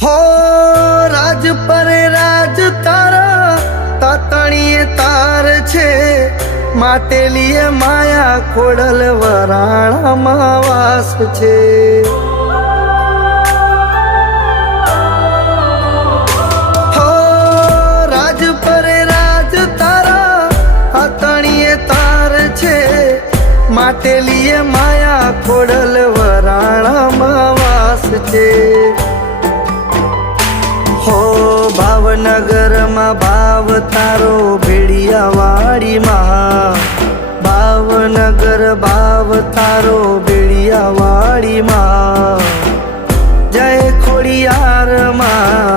हो राज परे राज तारा तातणीए तार छे माटे लिए माया खोडल वराणा वास छे। हो राज परे राज तारा तातणीए तार छे माटे लिए माया खोडल वराणा वास छे। हो भावनगर में भाव तारो भेड़ियावाड़ी मां, भावनगर भाव तारो भेड़ियावाड़ी मां, जय खोड़ियार मां